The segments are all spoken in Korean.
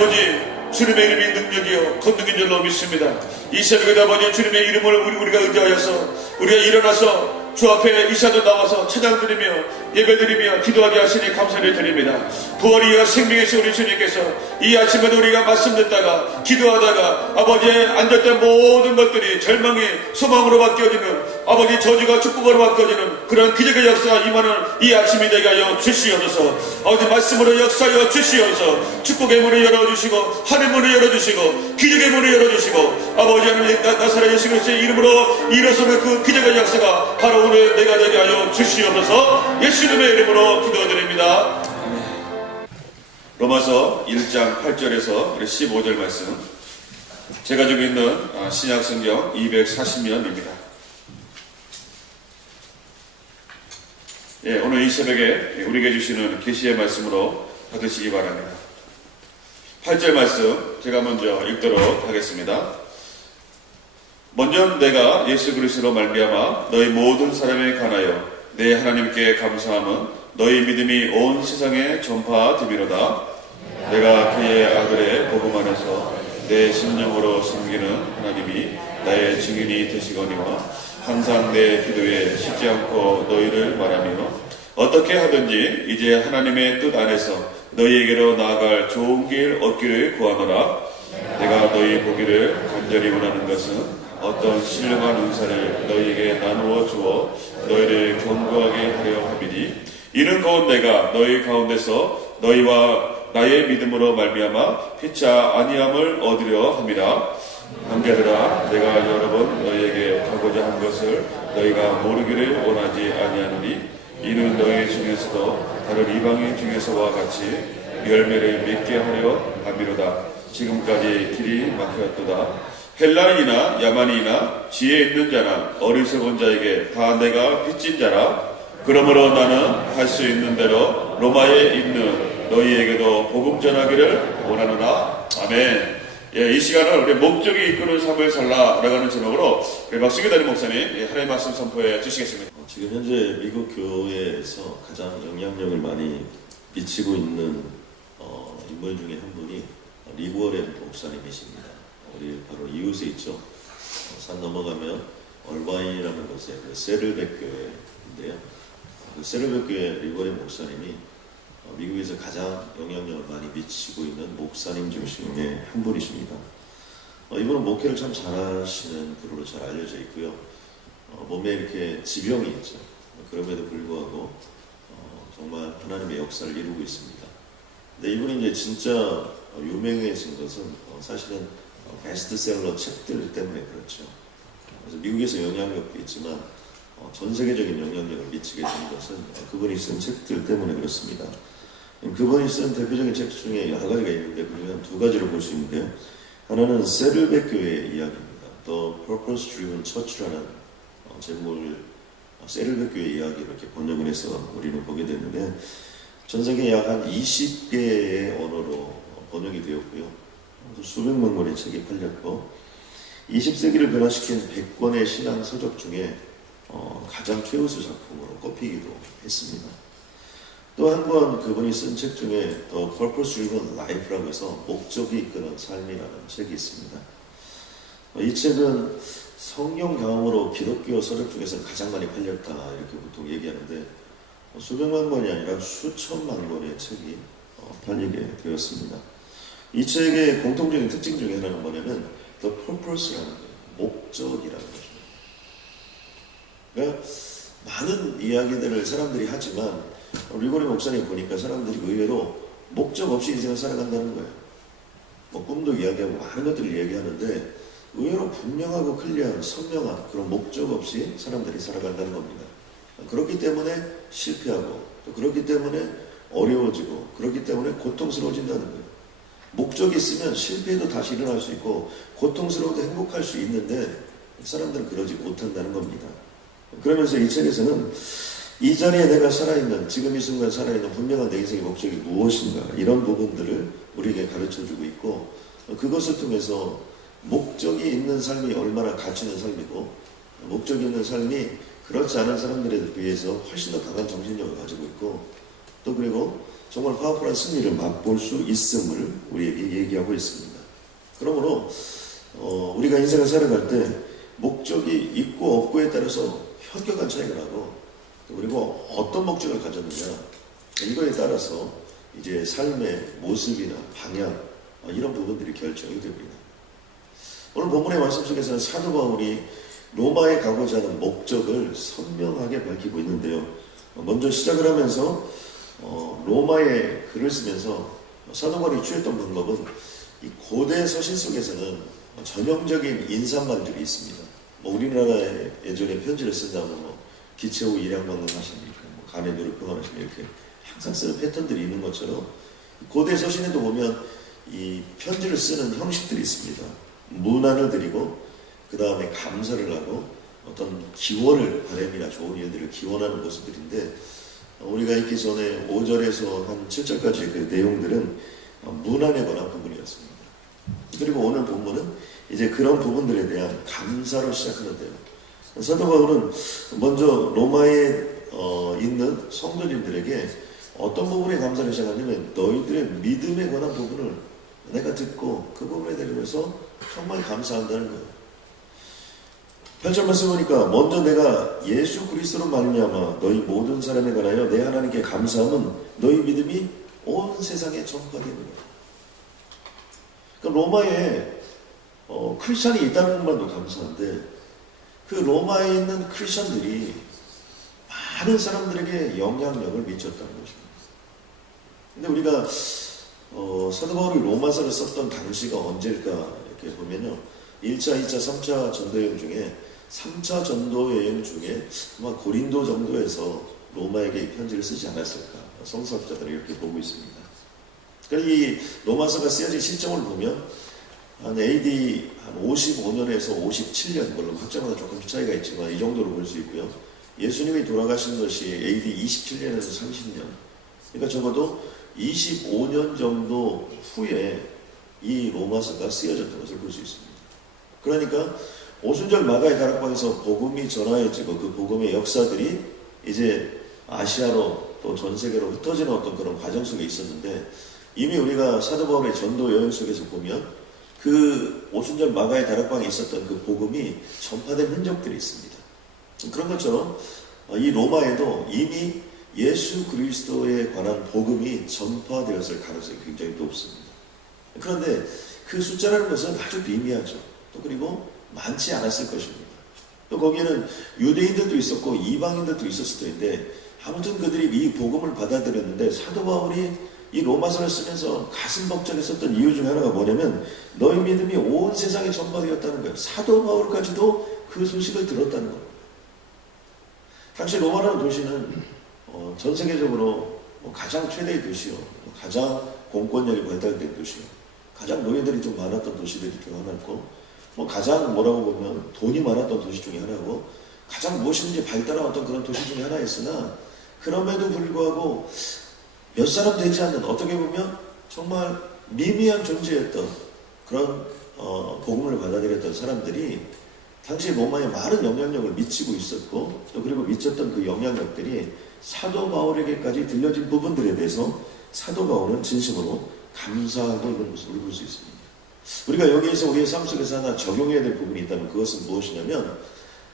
아버지, 주님의 이름이 능력이요 권능인 줄로 믿습니다. 이 새벽에 아버지, 주님의 이름을 우리가 의지하여서 우리가 일어나서 주 앞에 이 시간도 나와서 찬양드리며 예배드리며 기도하게 하시니 감사를 드립니다. 부활이여 생명이신 우리 주님께서 이 아침에도 우리가 말씀 듣다가 기도하다가 아버지의 앉았던 모든 것들이 절망이 소망으로 바뀌어지는, 아버지 저주가 축복으로 바뀌어지는 그런 기적의 역사가 임하는 이 아침이 되게 하여 주시옵소서. 아버지 말씀으로 역사하여 주시옵소서. 축복의 문을 열어주시고 하늘 문을 열어주시고 기적의 문을 열어주시고 아버지 하나님 나사렛 예수 그리스도의 이름으로 일어서는 그 기적의 역사가 바로 오늘 내가 되게 하여 주시옵소서. 예수님의 이름으로 기도드립니다. 로마서 1장 8절에서 15절 말씀, 제가 지고 있는 신약성경 240면입니다. 오늘 이 새벽에 우리에게 주시는 계시의 말씀으로 받으시기 바랍니다. 8절 말씀 제가 먼저 읽도록 하겠습니다. 먼저 내가 예수 그리스도로 말미암아 너희 모든 사람에 관하여 내 하나님께 감사함은 너희 믿음이 온 세상에 전파됨이로다. 내가 그의 아들의 복음 안에서 내 심령으로 섬기는 하나님이 나의 증인이 되시거니와 항상 내 기도에 쉬지 않고 너희를 말하며 어떻게 하든지 이제 하나님의 뜻 안에서 너희에게로 나아갈 좋은 길 얻기를 구하노라. 내가 너희 보기를 간절히 원하는 것은 어떤 신령한 은사를 너희에게 나누어 주어 너희를 견고하게 하려 함이니 이는 곧 내가 너희 가운데서 너희와 나의 믿음으로 말미암아 피차 아니함을 얻으려 함이라. 형제들아, 내가 여러 번 너희에게 가고자 한 것을 너희가 모르기를 원하지 아니하노니 이는 너희 중에서도 다른 이방인 중에서와 같이 열매를 맺게 하려 함이로다. 지금까지 길이 막혔도다. 헬라인이나 야만인이나 지혜 있는 자나 어리석은 자에게 다 내가 빚진 자라. 그러므로 나는 할 수 있는 대로 로마에 있는 너희에게도 복음 전하기를 원하노라. 아멘. 이 시간을 우리 목적이 이끄는 삶을 살라라고 하는 제목으로 박승기 담임 목사님 하나님의 말씀 선포해 주시겠습니다. 지금 현재 미국 교회에서 가장 영향력을 많이 미치고 있는 인물 중에 한 분이 리고렌 목사님이십니다. 우리 바로 이웃에 있죠. 산 넘어가면 얼바인이라는 곳에 그 세를백 교회인데요. 그 세를백 교회 리고렌 목사님이 미국에서 가장 영향력을 많이 미치고 있는 목사님 중심의 한 분이십니다. 이분은 목회를 참 잘하시는 분으로 잘 알려져 있고요. 몸에 이렇게 지병이 있죠. 그럼에도 불구하고 정말 하나님의 역사를 이루고 있습니다. 근데 이분이 이제 진짜 유명해진 것은 사실은 베스트셀러 책들 때문에 그렇죠. 그래서 미국에서 영향력도 있지만 전 세계적인 영향력을 미치게 된 것은 그분이 쓴 책들 때문에 그렇습니다. 그분이 쓴 대표적인 책 중에 여러 가지가 있는데 그중에 한 두 가지를 볼 수 있는데요. 하나는 세를백 교회의 이야기입니다. The Purpose Driven Church라는 제목을 세를백 교회 이야기 이렇게 번역을 해서 우리는 보게 되는데 전 세계 약 한 20개의 언어로 번역이 되었고요. 수백만 권의 책이 팔렸고 20세기를 변화시킨 100권의 신앙 서적 중에 가장 최우수 작품으로 꼽히기도 했습니다. 또 한 권 그분이 쓴 책 중에 The Purpose Driven Life라고 해서 목적이 이끄는 삶이라는 책이 있습니다. 이 책은 성경 경험으로 기독교 서적 중에서 가장 많이 팔렸다 이렇게 보통 얘기하는데 수백만 권이 아니라 수천만 권의 책이 팔리게 되었습니다. 이 책의 공통적인 특징 중에 하나는 뭐냐면 The Purpose라는 거예요. 목적이라는 거죠. 그러니까 많은 이야기들을 사람들이 하지만 리고렌 목사님 보니까 사람들이 의외로 목적 없이 인생을 살아간다는 거예요. 꿈도 이야기하고 많은 것들을 얘기하는데 의외로 분명하고 클리어한 선명한 그런 목적 없이 사람들이 살아간다는 겁니다. 그렇기 때문에 실패하고 또 그렇기 때문에 어려워지고 그렇기 때문에 고통스러워진다는 거예요. 목적이 있으면 실패해도 다시 일어날 수 있고 고통스러워도 행복할 수 있는데 사람들은 그러지 못한다는 겁니다. 그러면서 이 책에서는 이 자리에 내가 살아있는 지금 이 순간 살아있는 분명한 내 인생의 목적이 무엇인가 이런 부분들을 우리에게 가르쳐주고 있고 그것을 통해서 목적이 있는 삶이 얼마나 가치 있는 삶이고 목적이 있는 삶이 그렇지 않은 사람들에 비해서 훨씬 더 강한 정신력을 가지고 있고 또 그리고 정말 파워풀한 승리를 맛볼 수 있음을 우리에게 얘기하고 있습니다. 그러므로 우리가 인생을 살아갈 때 목적이 있고 없고에 따라서 현격한 차이가 나고, 그리고 어떤 목적을 가졌느냐 이거에 따라서 이제 삶의 모습이나 방향 이런 부분들이 결정이 됩니다. 오늘 본문의 말씀 속에서는 사도 바울이 로마에 가고자 하는 목적을 선명하게 밝히고 있는데요. 먼저 시작을 하면서 로마에 글을 쓰면서 사도 바울이 취했던 방법은 이 고대 서신 속에서는 전형적인 인사말들이 있습니다. 우리나라에 예전에 편지를 쓴다면 기체 후 일양방문하십니까, 간에도를 평안하십니까, 이렇게 항상 쓰는 패턴들이 있는 것처럼 고대 서신에도 보면 이 편지를 쓰는 형식들이 있습니다. 문안을 드리고 그 다음에 감사를 하고 어떤 기원을, 바람이나 좋은 일들을 기원하는 모습들인데, 우리가 읽기 전에 5절에서 한 7절까지 그 내용들은 문안에 관한 부분이었습니다. 그리고 오늘 본문은 이제 그런 부분들에 대한 감사로 시작하는데요. 사도 바울은 먼저 로마에 있는 성도님들에게 어떤 부분에 감사를 시작하냐면, 너희들의 믿음에 관한 부분을 내가 듣고 그 부분에 대해서 정말 감사한다는 거예요. 8절 말씀 보니까, 먼저 내가 예수 그리스도로 말미암아 너희 모든 사람에 관하여 내 하나님께 감사함은 너희 믿음이 온 세상에 전파되느니라. 그러니까 로마에 크리스천이 있다는 것만도 감사한데, 그 로마에 있는 크리스천들이 많은 사람들에게 영향력을 미쳤다는 것입니다. 근데 우리가 사도 바울이 로마서를 썼던 당시가 언제일까 이렇게 보면요, 1차, 2차, 3차 전도 여행 중에 3차 전도 여행 중에 아마 고린도 정도에서 로마에게 편지를 쓰지 않았을까, 성서학자들은 이렇게 보고 있습니다. 그러니까 이 로마서가 쓰여진 시점을 보면 한 AD 한 55년에서 57년, 물론 학자마다 조금 차이가 있지만 이 정도로 볼 수 있고요. 예수님이 돌아가신 것이 AD 27년에서 30년, 그러니까 적어도 25년 정도 후에 이 로마서가 쓰여졌던 것을 볼 수 있습니다. 그러니까 오순절 마가의 다락방에서 복음이 전하여지고 그 복음의 역사들이 이제 아시아로 또 전 세계로 흩어지는 어떤 그런 과정 속에 있었는데, 이미 우리가 사도 바울의 전도 여행 속에서 보면 그 오순절 마가의 다락방에 있었던 그 복음이 전파된 흔적들이 있습니다. 그런 것처럼 이 로마에도 이미 예수 그리스도에 관한 복음이 전파되었을 가능성이 굉장히 높습니다. 그런데 그 숫자라는 것은 아주 미미하죠. 또 그리고 많지 않았을 것입니다. 또 거기에는 유대인들도 있었고 이방인들도 있었을 텐데, 아무튼 그들이 이 복음을 받아들였는데, 사도 바울이 이 로마서를 쓰면서 가슴 벅적했었던 이유 중 하나가 뭐냐면, 너희 믿음이 온 세상에 전파되었다는 거예요. 사도 바울까지도 그 소식을 들었다는 겁니다. 당시 로마라는 도시는 전 세계적으로 가장 최대의 도시요, 가장 공권력이 발달된 도시요, 가장 노예들이 좀 많았던 도시들이 중 하나였고, 가장 뭐라고 보면 돈이 많았던 도시 중에 하나고, 가장 무엇인지 발달한 어떤 그런 도시 중에 하나였으나, 그럼에도 불구하고 몇 사람 되지 않는, 어떻게 보면 정말 미미한 존재였던 그런 복음을 받아들였던 사람들이 당시 로마에 많은 영향력을 미치고 있었고, 또 그리고 미쳤던 그 영향력들이 사도 바울에게까지 들려진 부분들에 대해서 사도 바울은 진심으로 감사하고 있는 모습을 볼 수 있습니다. 우리가 여기에서 우리의 삶 속에서 하나 적용해야 될 부분이 있다면 그것은 무엇이냐면,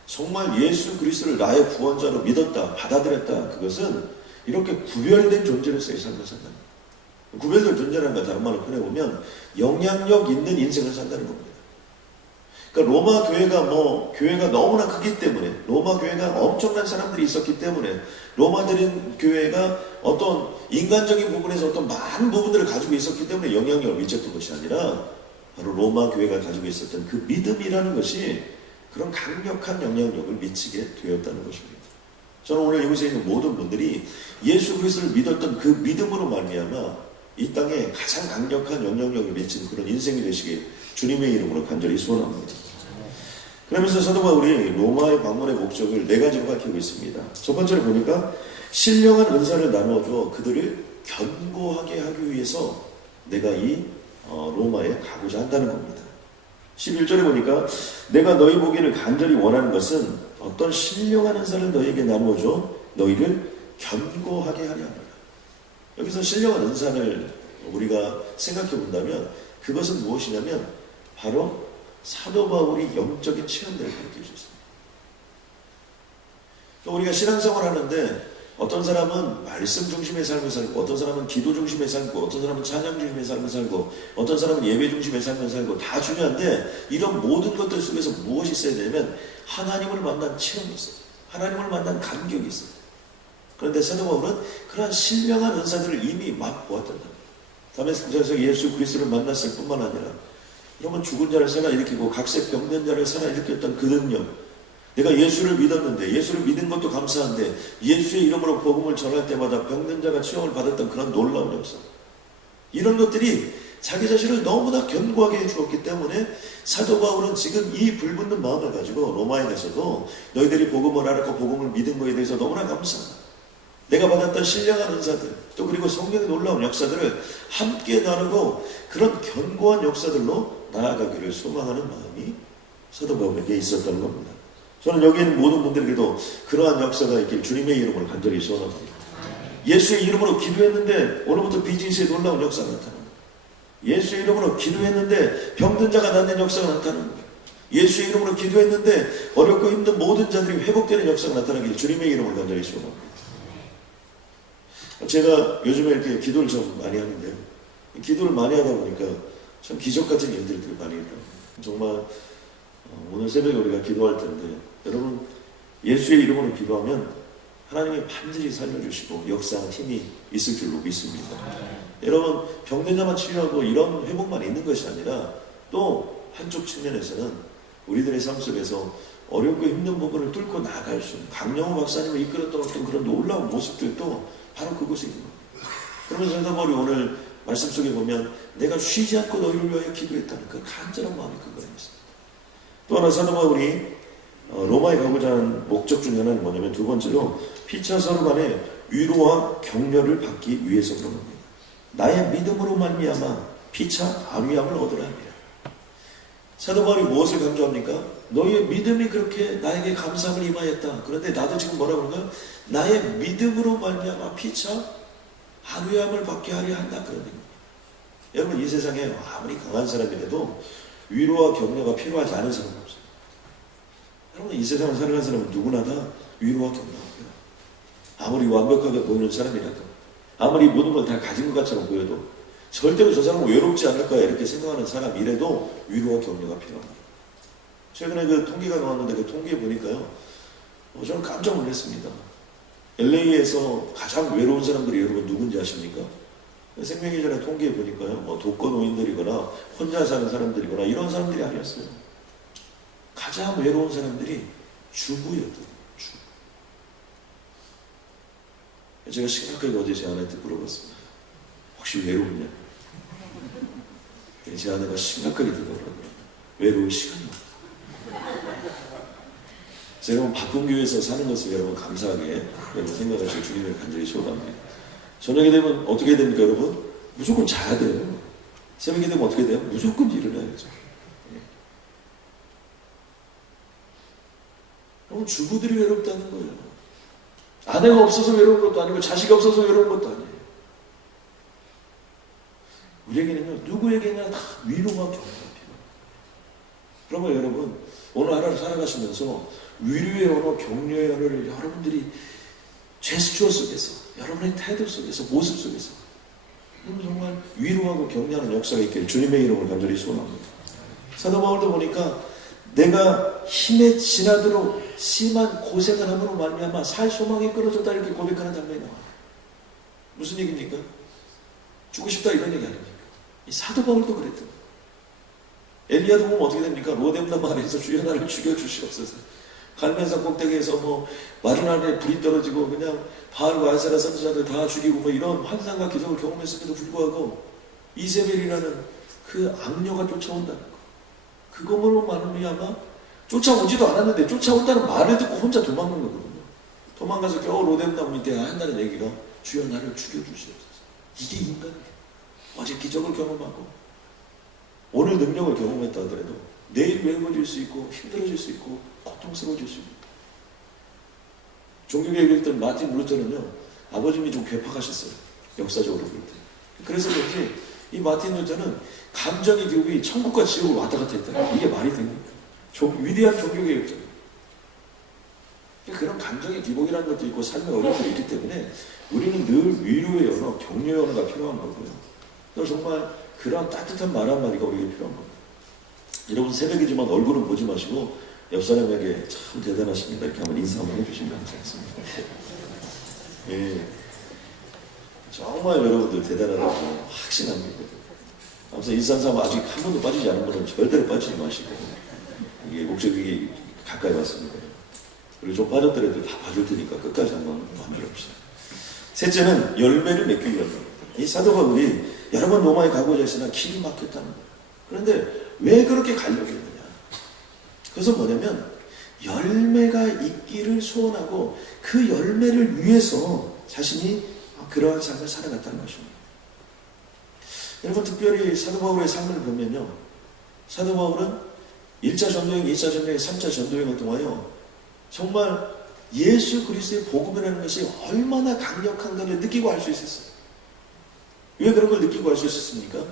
정말 예수 그리스도를 나의 구원자로 믿었다, 받아들였다, 그것은 이렇게 구별된 존재로서의 삶을 산다는 거예요. 구별된 존재라는 걸 다른 말로 표현해보면 영향력 있는 인생을 산다는 겁니다. 그러니까 로마 교회가 교회가 너무나 크기 때문에, 로마 교회가 엄청난 사람들이 있었기 때문에, 로마들인 교회가 어떤 인간적인 부분에서 어떤 많은 부분들을 가지고 있었기 때문에 영향력을 미쳤던 것이 아니라, 바로 로마 교회가 가지고 있었던 그 믿음이라는 것이 그런 강력한 영향력을 미치게 되었다는 것입니다. 저는 오늘 이곳에 있는 모든 분들이 예수 그리스도를 믿었던 그 믿음으로 말미암아 이 땅에 가장 강력한 영향력을 미치는 그런 인생이 되시길 주님의 이름으로 간절히 소원합니다. 그러면서 사도 바울이 로마의 방문의 목적을 4가지로 밝히고 있습니다. 첫 번째로 보니까 신령한 은사를 나누어줘 그들을 견고하게 하기 위해서 내가 이 로마에 가고자 한다는 겁니다. 11절에 보니까 내가 너희 보기를 간절히 원하는 것은 어떤 신령한 은사를 너희에게 나누어줘 너희를 견고하게 하려 합니다. 여기서 신령한 은사를 우리가 생각해 본다면 그것은 무엇이냐면 바로 사도 바울이 영적인 체험들을 가르쳐 주셨습니다. 또 우리가 신앙생활 하는데 어떤 사람은 말씀 중심의 삶을 살고, 어떤 사람은 기도 중심의 살고, 어떤 사람은 찬양 중심의 삶을 살고, 어떤 사람은 예배 중심의 삶을 살고, 다 중요한데 이런 모든 것들 속에서 무엇이 있어야 되냐면 하나님을 만난 체험이 있어요. 하나님을 만난 감격이 있어요. 그런데 사도 바울은 그러한 신령한 은사들을 이미 맛보았던 다 다메섹에서 예수 그리스도를 만났을 뿐만 아니라 여러분 죽은 자를 살아일으키고 각색 병든 자를 살아일으켰던 그 능력, 내가 예수를 믿었는데 예수를 믿은 것도 감사한데 예수의 이름으로 복음을 전할 때마다 병든 자가 치유를 받았던 그런 놀라운 역사, 이런 것들이 자기 자신을 너무나 견고하게 해주었기 때문에 사도 바울은 지금 이 불붙는 마음을 가지고 로마에 가서도 너희들이 복음을 알았고 복음을 믿은 것에 대해서 너무나 감사하다, 내가 받았던 신령한 은사들, 또 그리고 성령의 놀라운 역사들을 함께 나누고 그런 견고한 역사들로 나아가기를 소망하는 마음이 사도 바울에게 있었던 겁니다. 저는 여기 있는 모든 분들에게도 그러한 역사가 있길 주님의 이름으로 간절히 소원합니다. 예수의 이름으로 기도했는데 오늘부터 비즈니스의 놀라운 역사가 나타납니다. 예수의 이름으로 기도했는데 병든 자가 낫는 역사가 나타납니다. 예수의 이름으로 기도했는데 어렵고 힘든 모든 자들이 회복되는 역사가 나타나길 주님의 이름으로 간절히 소원합니다. 제가 요즘에 이렇게 기도를 좀 많이 하는데요. 기도를 많이 하다 보니까 참 기적 같은 일들을 많이 했다. 정말 오늘 새벽에 우리가 기도할 텐데 여러분 예수의 이름으로 기도하면 하나님이 반드시 살려주시고 역사한 힘이 있을 줄로 믿습니다. 여러분 병든 자만 치유하고 이런 회복만 있는 것이 아니라 또 한쪽 측면에서는 우리들의 삶 속에서 어렵고 힘든 부분을 뚫고 나아갈 수 있는 강영호 박사님을 이끌었던 어떤 그런 놀라운 모습들도 바로 그곳에 있는 겁니다. 그러면서 사도 바울이 오늘 말씀 속에 보면 내가 쉬지 않고 너희를 위하여 기도했다는 그 간절한 마음이 그거에 있습니다. 또 하나 사도 바울이 로마에 가고자 하는 목적 중에 하나는 뭐냐면 두 번째로 피차 서로 간에 위로와 격려를 받기 위해서 그런 겁니다. 나의 믿음으로 말미암아 피차 안위함을 얻으라 합니다. 사도 바울이 무엇을 강조합니까? 너희의 믿음이 그렇게 나에게 감사함을 임하였다. 그런데 나도 지금 뭐라고 그러는가? 나의 믿음으로 말미암아 피차 안위함을 받게 하려 한다. 그런 얘기입니다. 여러분 이 세상에 아무리 강한 사람이라도 위로와 격려가 필요하지 않은 사람은 없어요. 여러분 이 세상을 살아가는 사람은 누구나 다 위로와 격려가 필요해요. 아무리 완벽하게 보이는 사람이라도, 아무리 모든 걸 다 가진 것 같처럼 보여도 절대로 저 사람은 외롭지 않을 거야 이렇게 생각하는 사람이라도 위로와 격려가 필요합니다. 최근에 그 통계가 나왔는데 그 통계 보니까요, 저는 깜짝 놀랐습니다. LA에서 가장 외로운 사람들이 여러분 누군지 아십니까? 생명의 전에 통계에 보니까요, 독거노인들이거나 혼자 사는 사람들이거나 이런 사람들이 아니었어요. 가장 외로운 사람들이 주부였더라고요. 제가 심각하게 어제 제 아내한테 물어봤습니다. 혹시 외롭냐? 제 아내가 심각하게 대답하더라고요. 외로울 시간이 없다. 제가 뭐 바쁜 교회에서 사는 것을 여러분 감사하게 여러분 생각하시고 주님을 간절히 소원합니다. 저녁에 되면 어떻게 됩니까 여러분? 무조건 자야 돼요. 새벽에 되면 어떻게 돼요? 무조건 일어나야죠. 여러분 주부들이 외롭다는 거예요. 아내가 없어서 외로운 것도 아니고 자식이 없어서 외로운 것도 아니에요. 우리에게는요, 누구에게나 다 위로와 격려가 필요해요. 그러면 여러분 오늘 하루를 살아가시면서 위로의 언어, 격려의 언어를 여러분들이 제스처 속에서, 여러분의 태도 속에서, 모습 속에서 정말 위로하고 격려하는 역사가 있기를 주님의 이름으로 간절히 소원합니다. 사도 바울도 보니까 내가 힘에 지나도록 심한 고생을 함으로 말미암아 살 소망이 끊어졌다 이렇게 고백하는 장면이 나와요. 무슨 얘기입니까? 죽고 싶다 이런 얘기 아닙니까? 이 사도 바울도 그랬던 엘리야도 보면 어떻게 됩니까? 로뎀나 마을에서 주여 나를 죽여주시옵소서. 갈멜산 꼭대기에서 마르날에 불이 떨어지고 그냥 바알과 아세라 선지자들 다 죽이고 이런 환상과 기적을 경험했음에도 불구하고 이세벨이라는 그 악녀가 쫓아온다는 거. 그것으로 말미암아 쫓아오지도 않았는데 쫓아온다는 말을 듣고 혼자 도망간 거거든요. 도망가서 겨우 로뎀나무 밑에 한다는 얘기가 주여 나를 죽여주시옵소서. 이게 인간이에요. 어제 기적을 경험하고 오늘 능력을 경험했다 하더라도 내일 외로워질 수 있고 힘들어질 수 있고 고통스러워질 수 있습니다. 종교개혁을 했던 마틴 루터는요, 아버님이 좀 괴팍하셨어요. 역사적으로 볼 때. 그래서 그런지 이 마틴 루터는 감정의 기복이 천국과 지옥을 왔다 갔다 했다. 이게 말이 됩니까? 위대한 종교개혁자. 그런 감정의 기복이라는 것도 있고 삶의 어려움이 있기 때문에 우리는 늘 위로의 언어, 격려의 언어가 필요한 거고요. 또 정말 그런 따뜻한 말 한마디가 우리에게 필요한 겁니다. 여러분 새벽이지만 얼굴은 보지 마시고 옆 사람에게 참 대단하십니다. 이렇게 한번 인사 한번 해주시면 감사하겠습니다. 예, 정말 여러분들 대단하다고 확신합니다. 아무튼 일산삼 아직 한 번도 빠지지 않은 분은 절대로 빠지지 마시고 이게 목적이 가까이 왔습니다. 그리고 좀 빠졌더라도 다 봐줄 테니까 끝까지 한번 만들어봅시다. 셋째는 열매를 맺기 위함입니다. 이 사도 바울이 여러 번 로마에 가고자 했으나 길이 막혔다는 거예요. 그런데 왜 그렇게 가려고 했느냐? 그것은 뭐냐면 열매가 있기를 소원하고 그 열매를 위해서 자신이 그러한 삶을 살아갔다는 것입니다. 여러분 특별히 사도 바울의 삶을 보면요. 사도 바울은 1차 전도행, 2차 전도행, 3차 전도행을 통하여 정말 예수 그리스도의 복음이라는 것이 얼마나 강력한가를 느끼고 알 수 있었어요. 왜 그런 걸 느끼고 알 수 있었습니까?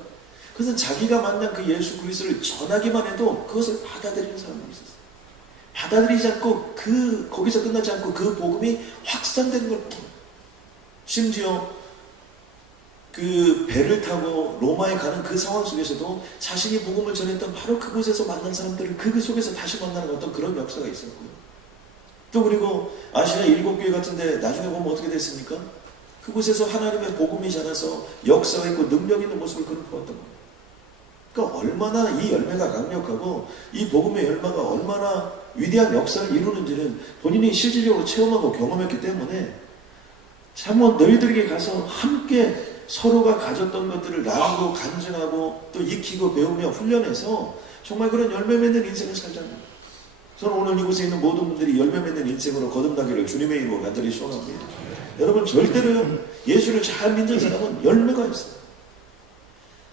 그것은 자기가 만난 그 예수 그리스도를 전하기만 해도 그것을 받아들이는 사람이 있었어요. 받아들이지 않고 거기서 끝나지 않고 그 복음이 확산되는 걸 보고 심지어 그 배를 타고 로마에 가는 그 상황 속에서도 자신이 복음을 전했던 바로 그곳에서 만난 사람들을 그 속에서 다시 만나는 어떤 그런 역사가 있었고요. 또 그리고 아시아 7교회 같은데 나중에 보면 어떻게 됐습니까? 그곳에서 하나님의 복음이 자라서 역사가 있고 능력 있는 모습을 그를 보았던 겁니다. 그러니까 얼마나 이 열매가 강력하고 이 복음의 열매가 얼마나 위대한 역사를 이루는지는 본인이 실질적으로 체험하고 경험했기 때문에 한번 너희들에게 가서 함께 서로가 가졌던 것들을 나누고 간증하고 또 익히고 배우며 훈련해서 정말 그런 열매 맺는 인생을 살자는 거예요. 저는 오늘 이곳에 있는 모든 분들이 열매 맺는 인생으로 거듭나기를 주님의 이름으로 간절히 소원합니다. 여러분 절대로요. 예수를 잘 믿는 사람은 열매가 있어요.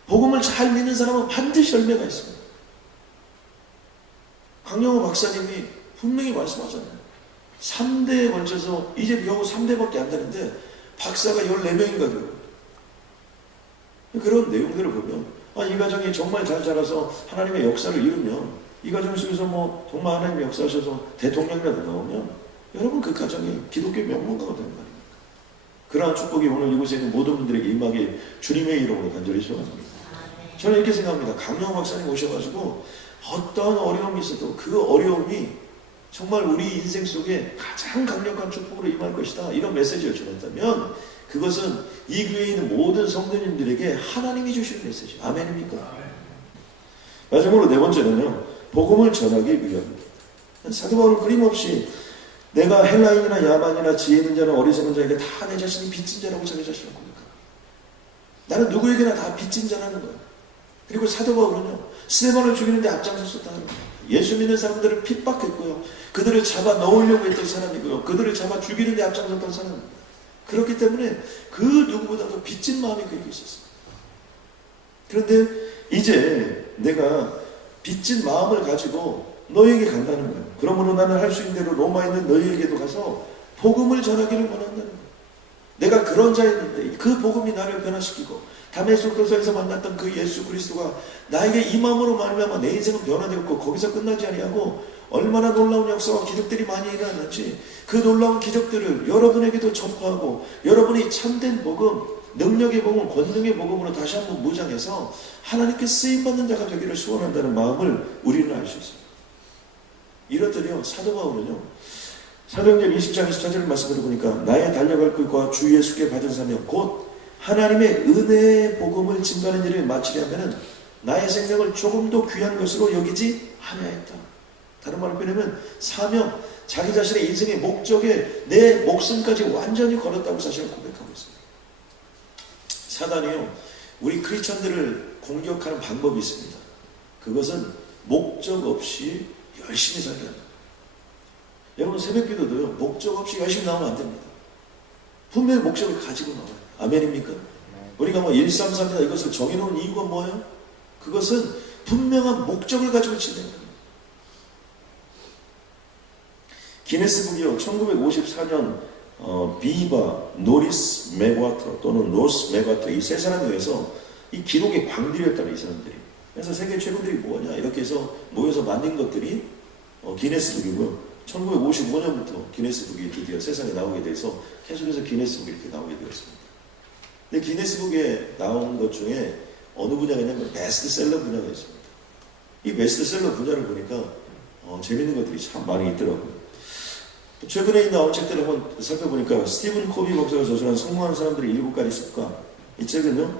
복음을 잘 믿는 사람은 반드시 열매가 있습니다. 강영호 박사님이 분명히 말씀하잖아요. 3대에 걸쳐서 이제 겨우 3대밖에 안 되는데 박사가 14명인가 돼요. 그런 내용들을 보면 이 가정이 정말 잘 자라서 하나님의 역사를 이루면 이 가정 속에서 정말 하나님의 역사하셔서 대통령이라도 나오면 여러분 그 가정이 기독교 명문가가 되는 거 아닙니까? 그러한 축복이 오늘 이곳에 있는 모든 분들에게 임하길 주님의 이름으로 간절히 소원합니다. 저는 이렇게 생각합니다. 강영호 박사님 오셔가지고 어떤 어려움이 있어도 그 어려움이 정말 우리 인생 속에 가장 강력한 축복으로 임할 것이다. 이런 메시지를 전했다면 그것은 이 교회에 있는 모든 성도님들에게 하나님이 주시는 메시지. 아멘입니까? 마지막으로 네 번째는요. 복음을 전하기 위함입니다. 사도 바울은 끊임없이 내가 헬라인이나 야만이나 지혜 있는 자나 어리석은 자에게 다 내 자신이 빚진 자라고 자기 자신을 고백합니다. 나는 누구에게나 다 빚진 자라는 거예요. 그리고 사도 바울은요. 스데반을 죽이는데 앞장섰었다는 거예요. 예수 믿는 사람들을 핍박했고요. 그들을 잡아 넣으려고 했던 사람이고요. 그들을 잡아 죽이는데 앞장섰던 사람입니다. 그렇기 때문에 그 누구보다도 빚진 마음이 그에게 있었어요. 그런데 이제 내가 빚진 마음을 가지고 너에게 간다는 거예요. 그러므로 나는 할 수 있는 대로 로마에 있는 너희에게도 가서 복음을 전하기를 원한다는 거예요. 내가 그런 자였는데 그 복음이 나를 변화시키고 다메섹 도서에서 만났던 그 예수 그리스도가 나에게 이 마음으로 말미암아 내 인생은 변화되었고 거기서 끝나지 아니하고 얼마나 놀라운 역사와 기적들이 많이 일어났는지 그 놀라운 기적들을 여러분에게도 전파하고 여러분이 참된 복음, 능력의 복음, 권능의 복음으로 다시 한번 무장해서 하나님께 쓰임받는 자가 되기를 소원한다는 마음을 우리는 알 수 있습니다. 이렇더니요. 사도 바울은요. 사도행전 20장 24절 말씀을 보니까 나의 달려갈 것과 주 예수께 받은 사명 곧 하나님의 은혜의 복음을 증거하는 일을 마치려 하면은 나의 생명을 조금도 귀한 것으로 여기지 아니하였다. 다른 말로 표현하면 사명, 자기 자신의 인생의 목적에 내 목숨까지 완전히 걸었다고 사실을 고백하고 있습니다. 사단이요. 우리 크리스천들을 공격하는 방법이 있습니다. 그것은 목적 없이 열심히 살게 합니다. 여러분 새벽기도도요. 목적 없이 열심히 나오면 안 됩니다. 분명히 목적을 가지고 나와요. 아멘입니까? 우리가 133이나 이것을 정해놓은 이유가 뭐예요? 그것은 분명한 목적을 가지고 진행합니다. 기네스북이요. 1954년 비바 노리스 맥와터 또는 로스 맥와터 이 세 사람에 의해서 이 기록의 광들이었다는 이 사람들이. 그래서 세계 최고들이 뭐냐 이렇게 해서 모여서 만든 것들이 기네스북이고요. 1955년부터 기네스북이 드디어 세상에 나오게 돼서 계속해서 기네스북이 이렇게 나오게 되었습니다. 근데 기네스북에 나온 것 중에 어느 분야냐면 베스트셀러 분야가 있습니다. 이 베스트셀러 분야를 보니까 재밌는 것들이 참 많이 있더라고요. 최근에 나온 책들을 한번 살펴보니까 스티븐 코비 목사가 저술한 성공한 사람들의 7가지 습관. 이 책은요,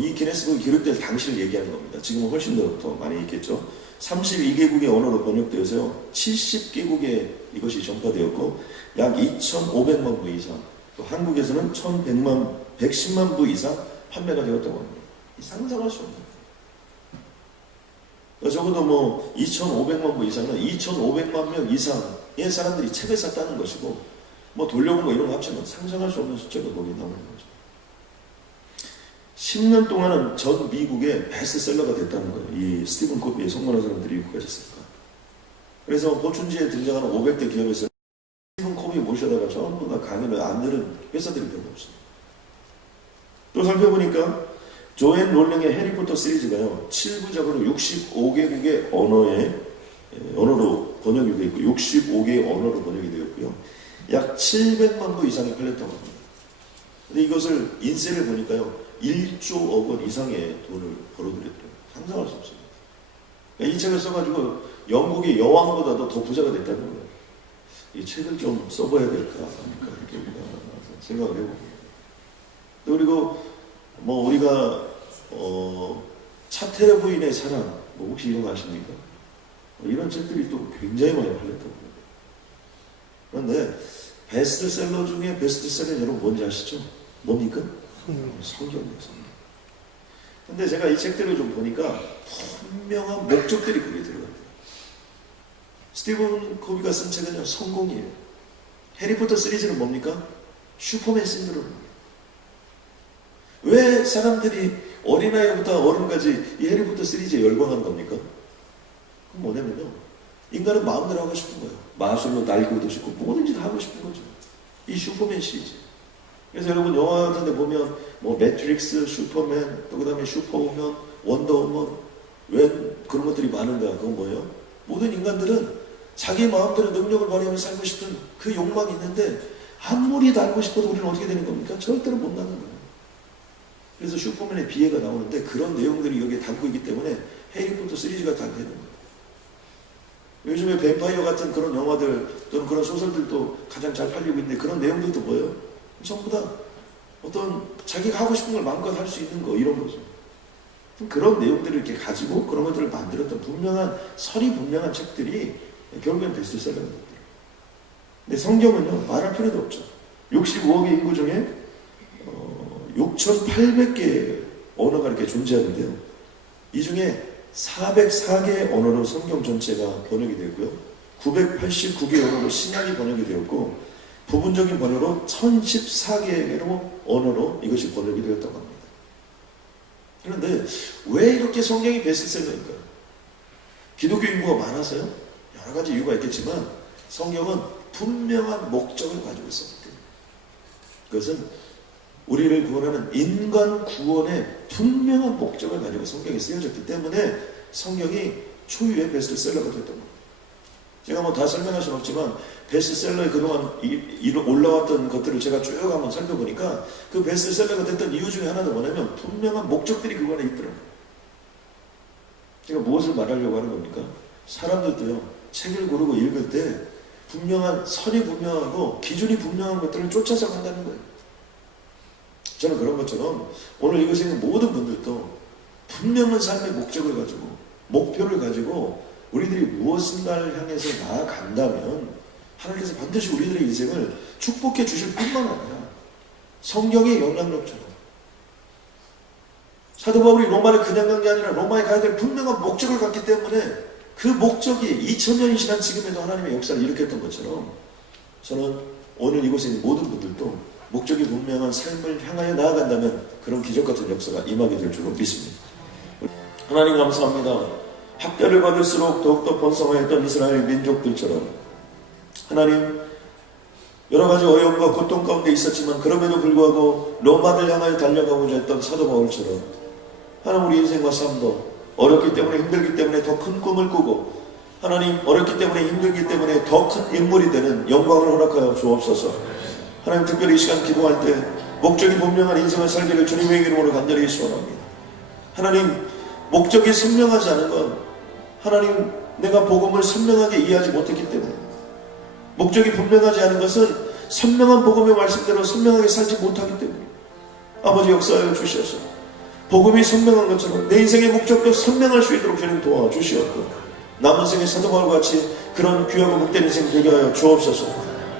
이 기네스북이 기록될 당시를 얘기하는 겁니다. 지금은 훨씬 더 많이 있겠죠. 32개국의 언어로 번역되어서요, 70개국에 이것이 전파되었고, 약 2,500만 부 이상, 또 한국에서는 1,110만 부 이상 판매가 되었다고 합니다. 상상할 수 없는 거예요. 적어도 2,500만 부 이상은 2,500만 명 이상의 사람들이 책을 샀다는 것이고, 돌려본 거 이런 거 합치면 상상할 수 없는 숫자가 거기 나오는 거죠. 10년 동안은 전 미국의 베스트셀러가 됐다는 거예요. 이 스티븐 코비의 성공한 사람들이 7가지 습관. 그래서 보춘지에 등장하는 500대 기업에서 스티븐 코비 모셔다가 전부 다 강의를 안 들은 회사들이 별로 없어요. 또 살펴보니까 조앤 롤링의 해리포터 시리즈가요, 7부작으로 65개국의 언어로 번역이 되어 있고, 65개의 언어로 번역이 되었고요. 약 700만 부 이상이 팔렸다고 합니다. 근데 이것을 인세를 보니까요, 1조 원 이상의 돈을 벌어들였대요. 상상할 수 없습니다. 그러니까 이 책을 써가지고 영국의 여왕보다도 더 부자가 됐다는 거예요. 이 책을 좀 써봐야 될까, 이렇게 우리가 생각을 해봅니다. 그리고 우리가 차태려 부인의 사랑, 혹시 이런 거 아십니까? 이런 책들이 또 굉장히 많이 팔렸다고 합니다. 그런데 베스트셀러 중에 베스트셀러 여러분 뭔지 아시죠? 뭡니까? 성경이에요, 성경. 근데 제가 이 책들을 좀 보니까 분명한 목적들이 거기에 들어가요. 스티븐 코비가 쓴 책은요, 성공이에요. 해리포터 시리즈는 뭡니까? 슈퍼맨 신드롬입니다. 왜 사람들이 어린아이부터 어른까지 이 해리포터 시리즈에 열광하는 겁니까? 그건 뭐냐면요, 인간은 마음대로 하고 싶은 거예요. 마술로 날고도 싶고 뭐든지 다 하고 싶은 거죠. 이 슈퍼맨 시리즈. 그래서 여러분 영화 같은 데 보면 매트릭스, 슈퍼맨, 또 그 다음에 슈퍼우먼, 원더우먼, 왜 그런 것들이 많은가? 그건 뭐예요? 모든 인간들은 자기 마음대로 능력을 발휘하며 살고 싶은 그 욕망이 있는데 아무리 달고 싶어도 우리는 어떻게 되는 겁니까? 절대로 못 나는 거예요. 그래서 슈퍼맨의 비애가 나오는데 그런 내용들이 여기에 담고 있기 때문에 해리포터 시리즈가 다 되는 거예요. 요즘에 뱀파이어 같은 그런 영화들 또는 그런 소설들도 가장 잘 팔리고 있는데 그런 내용들도 뭐예요? 전부 다 어떤 자기가 하고 싶은 걸 마음껏 할 수 있는 거, 이런 거죠. 그런 내용들을 이렇게 가지고 그런 것들을 만들었던 설이 분명한 책들이 결국엔 베스트셀러가 됐더라고요. 근데 성경은요, 말할 필요도 없죠. 65억의 인구 중에 6,800개의 언어가 이렇게 존재하는데요. 이 중에 404개의 언어로 성경 전체가 번역이 되었고요. 989개의 언어로 신약이 번역이 되었고, 부분적인 번역으로 1014개로 언어로 이것이 번역이 되었다고 합니다. 그런데 왜 이렇게 성경이 베스트셀러일까요? 기독교 인구가 많아서요? 여러 가지 이유가 있겠지만 성경은 분명한 목적을 가지고 있었기 때문에, 그것은 우리를 구원하는 인간 구원의 분명한 목적을 가지고 성경이 쓰여졌기 때문에 성경이 초유의 베스트셀러가 됐던 겁니다. 제가 다 설명할 수는 없지만 베스트셀러에 그동안 올라왔던 것들을 제가 쭉 한번 살펴보니까 그 베스트셀러가 됐던 이유 중에 하나는 뭐냐면 분명한 목적들이 그 안에 있더라고요. 제가 무엇을 말하려고 하는 겁니까? 사람들도요, 책을 고르고 읽을 때 분명한 선이 분명하고 기준이 분명한 것들을 쫓아서 간다는 거예요. 저는 그런 것처럼 오늘 이곳에 있는 모든 분들도 분명한 삶의 목적을 가지고 목표를 가지고 우리들이 무엇인가를 향해서 나아간다면 하나님께서 반드시 우리들의 인생을 축복해 주실 뿐만 아니라 성경의 영향력처럼 사도 바울이 로마를 그냥 간 게 아니라 로마에 가야 될 분명한 목적을 갖기 때문에 그 목적이 2000년이 지난 지금에도 하나님의 역사를 일으켰던 것처럼 저는 오늘 이곳에 있는 모든 분들도 목적이 분명한 삶을 향하여 나아간다면 그런 기적같은 역사가 임하게 될 줄로 믿습니다. 하나님 감사합니다. 학대를 받을수록 더욱더 번성하였던 이스라엘 민족들처럼 하나님, 여러 가지 어려움과 고통 가운데 있었지만 그럼에도 불구하고 로마를 향하여 달려가고자 했던 사도 바울처럼 하나님 우리 인생과 삶도 어렵기 때문에 힘들기 때문에 더 큰 꿈을 꾸고 하나님 어렵기 때문에 힘들기 때문에 더 큰 인물이 되는 영광을 허락하여 주옵소서. 하나님 특별히 이 시간 기도할 때 목적이 분명한 인생을 살기를 주님의 이름으로 간절히 소원합니다. 하나님 목적이 선명하지 않은 건 하나님 내가 복음을 선명하게 이해하지 못했기 때문에 목적이 분명하지 않은 것은 선명한 복음의 말씀대로 선명하게 살지 못하기 때문에 아버지 역사하여 주셔서 복음이 선명한 것처럼 내 인생의 목적도 선명할 수 있도록 주님 도와주시옵고 남은 생의 사도 바울과 같이 그런 귀하고 복된 인생 되게 하여 주옵소서.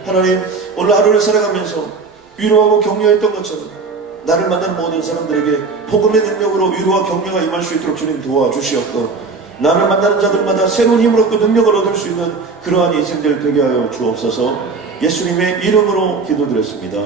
하나님 오늘 하루를 살아가면서 위로하고 격려했던 것처럼 나를 만난 모든 사람들에게 복음의 능력으로 위로와 격려가 임할 수 있도록 주님 도와주시옵고 나를 만나는 자들마다 새로운 힘을 얻고 능력을 얻을 수 있는 그러한 인생들 되게 하여 주옵소서. 예수님의 이름으로 기도드렸습니다.